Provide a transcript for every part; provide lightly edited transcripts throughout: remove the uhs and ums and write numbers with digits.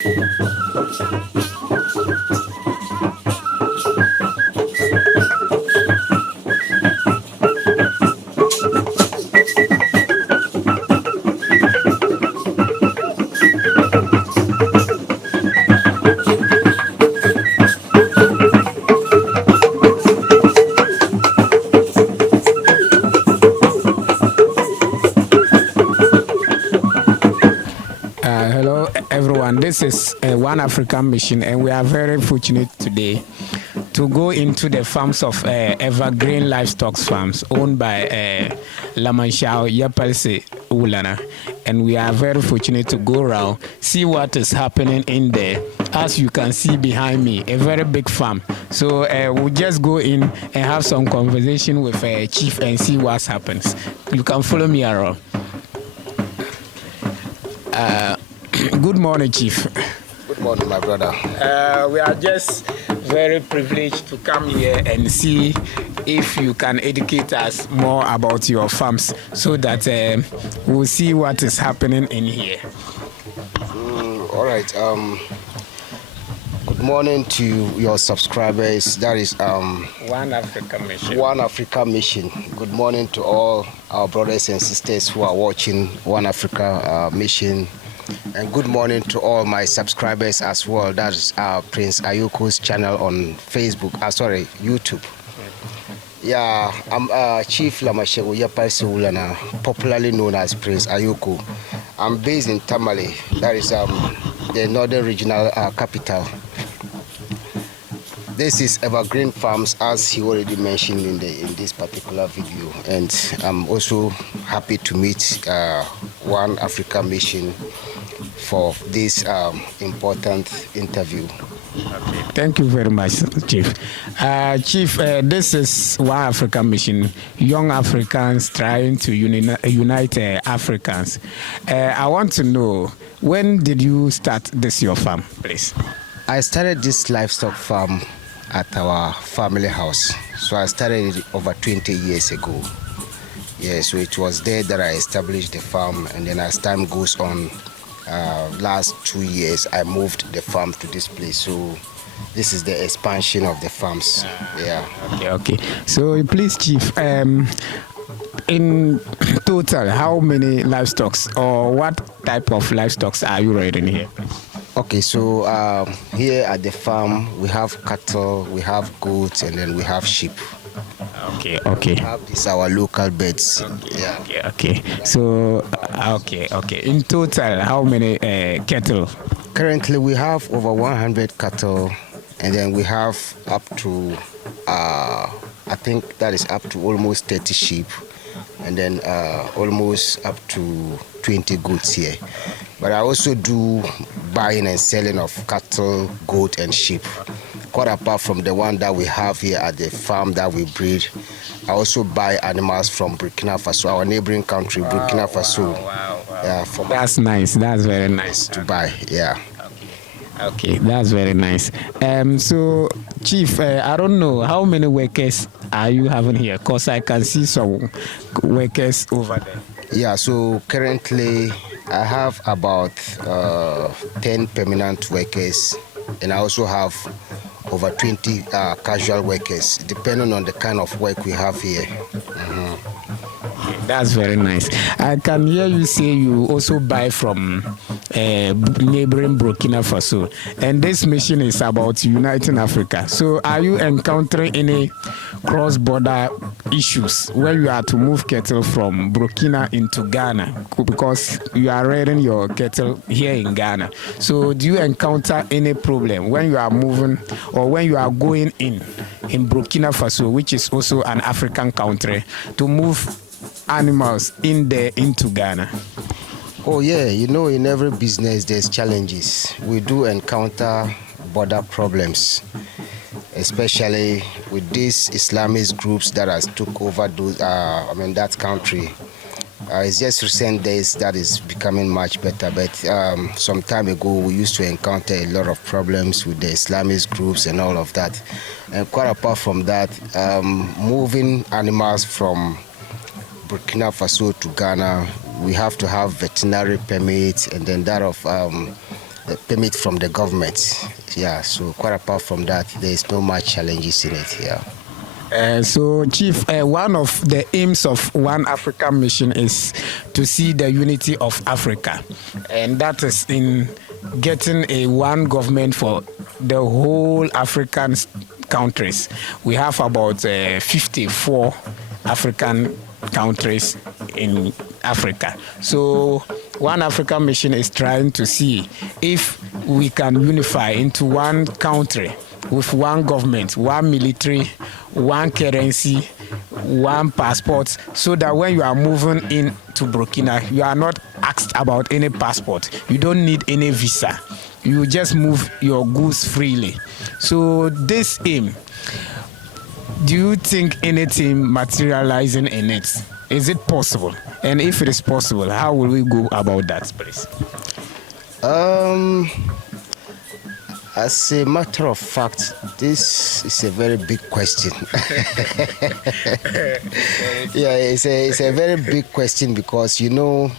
Hello, everyone. This is One African Mission, and we are very fortunate today to go into the farms of Evergreen Livestock Farms owned by Lamanshao Yapalse Ulana. And we are very fortunate to go around, see what is happening in there. As you can see behind me, a very big farm. So we'll just go in and have some conversation with Chief and see what happens. You can follow me around. Good morning, Chief. Good morning, my brother. We are just very privileged to come here and see if you can educate us more about your farms so that we'll see what is happening in here. All right. Good morning to your subscribers. That is One Africa Mission. One Africa Mission. Good morning to all our brothers and sisters who are watching One Africa Mission. And good morning to all my subscribers as well. That's Prince Ayoko's channel on Facebook. YouTube. Yeah, I'm Chief Lamashewo Yapalse Ulana, popularly known as Prince Ayoko. I'm based in Tamale. That is the northern regional capital. This is Evergreen Farms, as he already mentioned in this particular video, and I'm also happy to meet One Africa Mission for this important interview. Okay. Thank you very much, Chief. Chief, this is One Africa Mission, young Africans trying to unite Africans. I want to know, when did you start this your farm, please? I started this livestock farm at our family house. So I started it over 20 years ago. Yeah, so it was there that I established the farm, and then as time goes on, last 2 years I moved the farm to this place. So this is the expansion of the farms. Yeah. Okay. So please, Chief, in total, how many livestock or what type of livestock are you raising here? Okay, so here at the farm we have cattle, we have goats, and then we have sheep. Okay. We have these our local birds. Okay. So in total, how many cattle? Currently we have over 100 cattle, and then we have up to I think that is up to almost 30 sheep, and then almost up to 20 goats here. But I also do buying and selling of cattle, goat, and sheep. Quite apart from the one that we have here at the farm that we breed, I also buy animals from Burkina Faso, our neighboring country, Burkina Faso. Yeah, that's nice. That's very nice to buy. Yeah. Okay, that's very nice. So, Chief, I don't know how many workers are you having here? Because I can see some workers over there. Yeah. So currently, I have about 10 permanent workers, and I also have over 20 casual workers, depending on the kind of work we have here. That's very nice. I can hear you say you also buy from neighboring Burkina Faso, and this mission is about uniting Africa. So are you encountering any cross-border issues when you are to move cattle from Burkina into Ghana, because you are rearing your cattle here in Ghana? So do you encounter any problem when you are moving or when you are going in Burkina Faso, which is also an African country, to move animals in there into Ghana? Oh yeah, in every business there's challenges. We do encounter border problems, especially with these Islamist groups that has took over that country. It's just recent days that is becoming much better, but some time ago we used to encounter a lot of problems with the Islamist groups and all of that. And quite apart from that, moving animals from Burkina Faso to Ghana, we have to have veterinary permits, and then that of permit from the government. Yeah, so quite apart from that, there is no much challenges in it. Yeah. So, Chief, one of the aims of One Africa Mission is to see the unity of Africa, and that is in getting a one government for the whole African countries. We have about 54 African countries in Africa. So, One Africa Mission is trying to see if we can unify into one country with one government, one military, one currency, one passport, so that when you are moving into Burkina, you are not asked about any passport. You don't need any visa. You just move your goods freely. So this aim, do you think anything materializing in it? Is it possible? And if it is possible, how will we go about that, please? As a matter of fact, this is a very big question. Yeah, it's a very big question because, you know,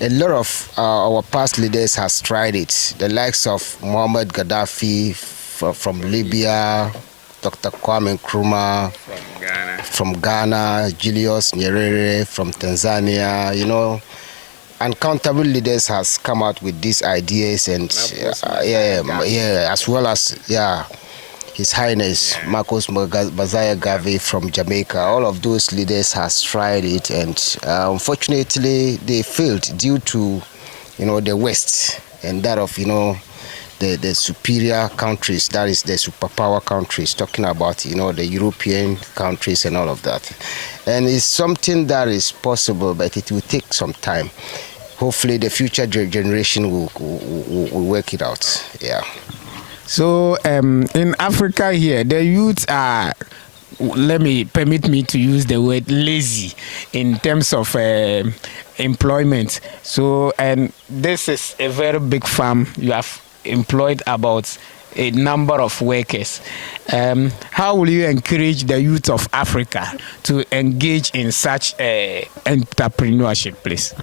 a lot of our past leaders has tried it. The likes of Muammar Gaddafi from Libya, Dr. Kwame Nkrumah from Ghana, Julius Nyerere from Tanzania, you know. Uncountable leaders has come out with these ideas, and as well as His Highness Marcos Bazaya Garvey from Jamaica. All of those leaders has tried it, and unfortunately they failed due to, you know, the West and that of, you know, the superior countries, that is the superpower countries, talking about, you know, the European countries and all of that. And it's something that is possible, but it will take some time. Hopefully the future generation will work it out. Yeah. So in Africa here, the youth are, permit me to use the word lazy in terms of employment. So, and this is a very big farm. You have employed about a number of workers. How will you encourage the youth of Africa to engage in such entrepreneurship, please?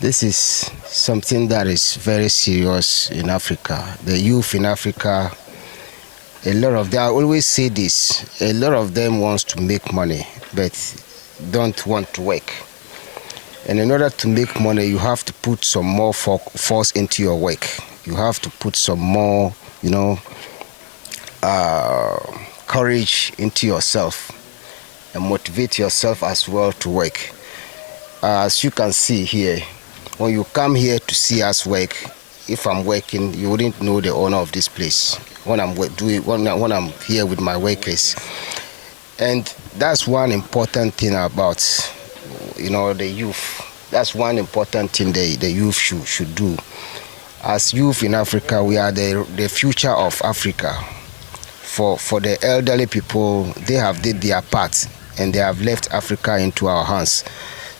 This is something that is very serious in Africa. The youth in Africa, a lot of them, I always say this, a lot of them wants to make money, but don't want to work. And in order to make money, you have to put some more force into your work. You have to put some more, you know, courage into yourself and motivate yourself as well to work. As you can see here, when you come here to see us work, if I'm working, you wouldn't know the owner of this place when I'm here with my workers. And that's one important thing about, you know, the youth. That's one important thing the youth should do. As youth in Africa, we are the future of Africa. For the elderly people, they have did their part and they have left Africa into our hands.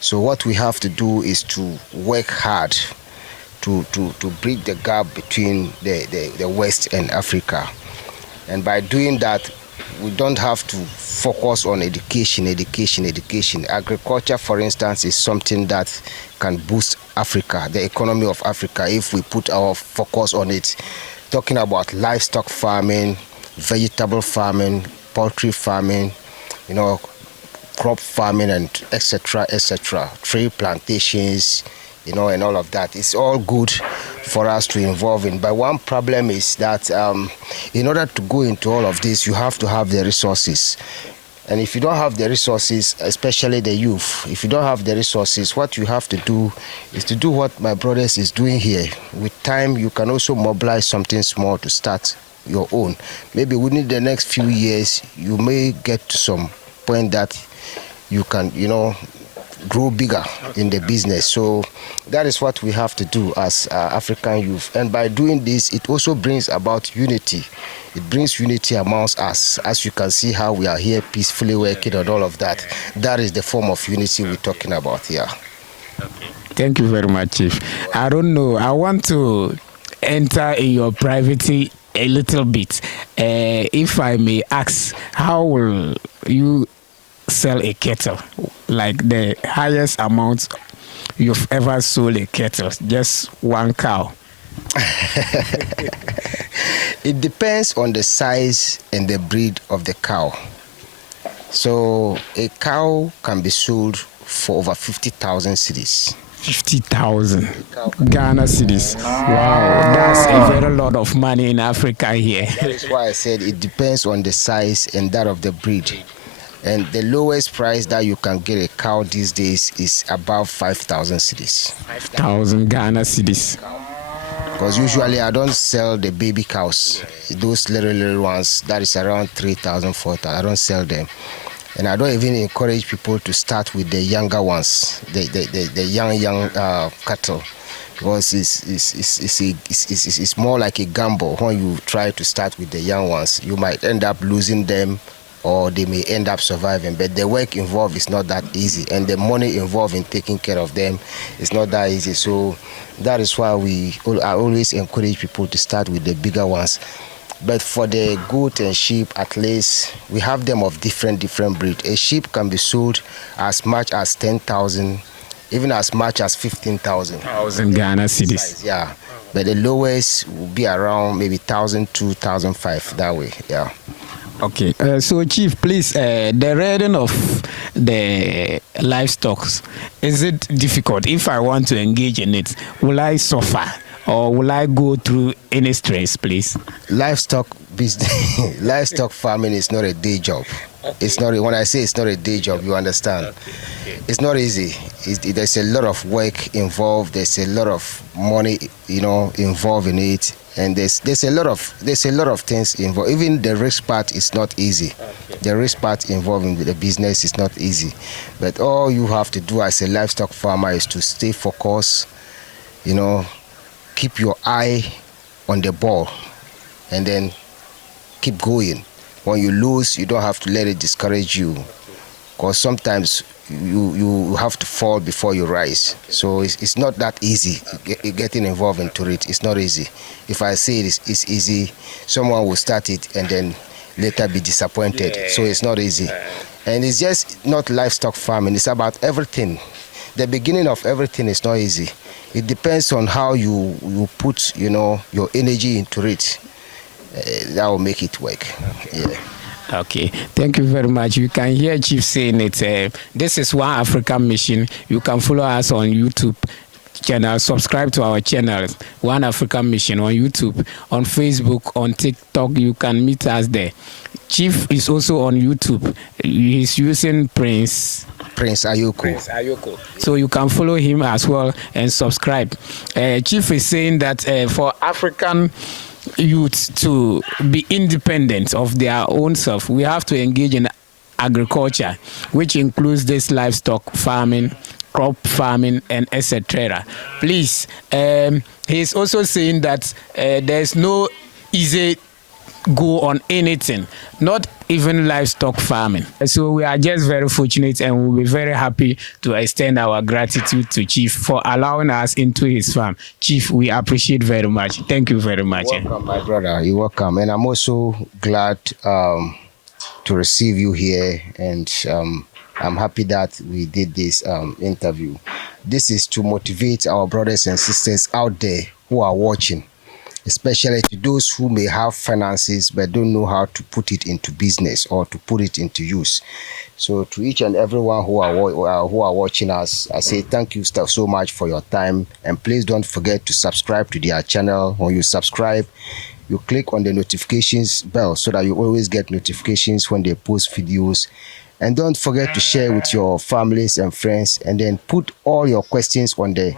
So what we have to do is to work hard to bridge the gap between the West and Africa. And by doing that, we don't have to focus on education. Agriculture, for instance, is something that can boost Africa, the economy of Africa, if we put our focus on it. Talking about livestock farming, vegetable farming, poultry farming, you know, crop farming, and etc., tree plantations, you know, and all of that. It's all good for us to involve in. But one problem is that in order to go into all of this, you have to have the resources. And if you don't have the resources, especially the youth, if you don't have the resources, what you have to do is to do what my brothers is doing here. With time, you can also mobilize something small to start your own. Maybe within the next few years, you may get to some point that you can, you know, grow bigger in the business. So that is what we have to do as African youth. And by doing this, it also brings about unity. It brings unity amongst us. As you can see how we are here peacefully working and all of that. That is the form of unity we're talking about here. Thank you very much, Chief. I don't know, I want to enter in your privacy a little bit. If I may ask, how will you sell a kettle, like the highest amount you've ever sold a cattle? Just one cow. It depends on the size and the breed of the cow. So a cow can be sold for over 50,000 cedis. 50,000 Ghana cedis. Wow, that's a very lot of money in Africa here. That is why I said it depends on the size and that of the breed. And the lowest price that you can get a cow these days is above 5,000 cedis. 5,000 Ghana cedis. Because usually I don't sell the baby cows, those little ones that is around 3,000, 4,000. I don't sell them. And I don't even encourage people to start with the younger ones, the young cattle, because it's more like a gamble. When you try to start with the young ones, you might end up losing them, or they may end up surviving. But the work involved is not that easy, and the money involved in taking care of them is not that easy. So that is why I always encourage people to start with the bigger ones. But for the goat and sheep, at least we have them of different breed. A sheep can be sold as much as 10,000, even as much as 15,000. Ghana cedis. Yeah, but the lowest will be around maybe 1,000, 2,005 that way. Yeah. Okay, so Chief, please, the rearing of the livestock, is it difficult? If I want to engage in it, will I suffer or will I go through any stress, please? Livestock business, livestock farming is not a day job. It's not. When I say it's not a day job, you understand. It's not easy. There's a lot of work involved. There's a lot of money, involved in it, and there's a lot of things involved. Even the risk part is not easy. The risk part involved in the business is not easy. But all you have to do as a livestock farmer is to stay focused. Keep your eye on the ball, and then keep going. When you lose, you don't have to let it discourage you, because sometimes you have to fall before you rise. So it's not that easy getting involved into it. It's not easy. If I say it's easy, someone will start it and then later be disappointed. So it's not easy. And it's just not livestock farming. It's about everything. The beginning of everything is not easy. It depends on how you put your energy into it. That will make it work. Yeah. Okay, thank you very much. You can hear Chief saying it. This is One African Mission. You can follow us on YouTube channel, subscribe to our channel, One African Mission, on YouTube, on Facebook, on TikTok. You can meet us there. Chief is also on YouTube. He's using Prince Ayoko. So you can follow him as well and subscribe. Chief is saying that for African youth to be independent of their own self, we have to engage in agriculture, which includes this livestock farming, crop farming, and etc. Please, he is also saying that there's no easy go on anything, not even livestock farming. So we are just very fortunate, and we'll be very happy to extend our gratitude to Chief for allowing us into his farm. Chief, we appreciate very much. Thank you very much. You're welcome, my brother. You're welcome. And I'm also glad to receive you here, and I'm happy that we did this interview. This is to motivate our brothers and sisters out there who are watching, especially to those who may have finances but don't know how to put it into business or to put it into use. So to each and everyone who are watching us, I say thank you so much for your time, and please don't forget to subscribe to their channel. When you subscribe, you click on the notifications bell so that you always get notifications when they post videos. And don't forget to share with your families and friends, and then put all your questions on the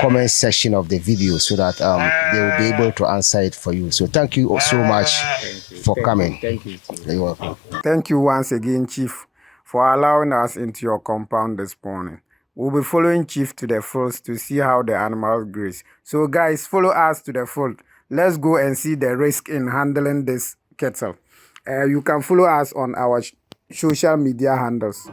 comment section of the video so that they will be able to answer it for you. So thank you so much for coming. Thank you. You're welcome. Thank you once again, Chief, for allowing us into your compound this morning. We'll be following Chief to the fields to see how the animals graze. So guys, follow us to the field. Let's go and see the risk in handling this cattle. You can follow us on our social media handles.